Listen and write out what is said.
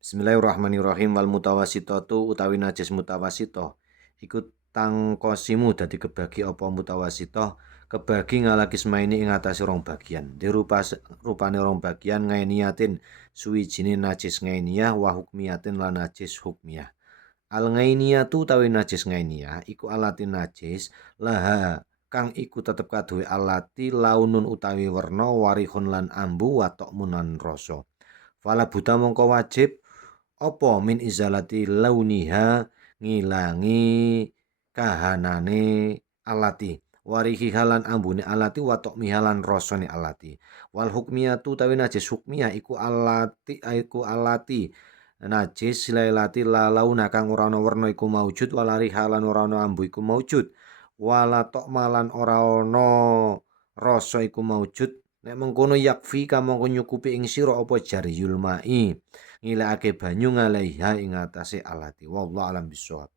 Bismillahirrahmanirrahim. Wal mutawasitatu utawi najis mutawasito iku tangkosimu dadi kebagi apa mutawasito kebagi ngalaki semaini ing atase rong bagian. Rupane rong bagian ngainiatin suwijine najis ngainiyah wa hukmiyatin lan najis hukmiyah. Al ngainiyatu utawi najis ngainiyah iku alatin najis laha kang iku tetep kaduwe alati launun utawi werna warihun lan ambu watok munan rasa. Fala buta mongko wajib apa min izalati launiha ngilangi kahanane alati warihi halan ambune alati watok mihalan rasane alati wal hukmiyatu tawi najis hukmiyah iku alati najis lailati la launa kang ora ana werna iku maujud walari halan ora ana ambu iku maujud wala tok malan ora ana rasa iku maujud. Nek mengkono yakfi kamangka nyukupi ing sira apa jariyul mai ngilekake banyu ngalaiha ing atase alati wallahu alam bisawab.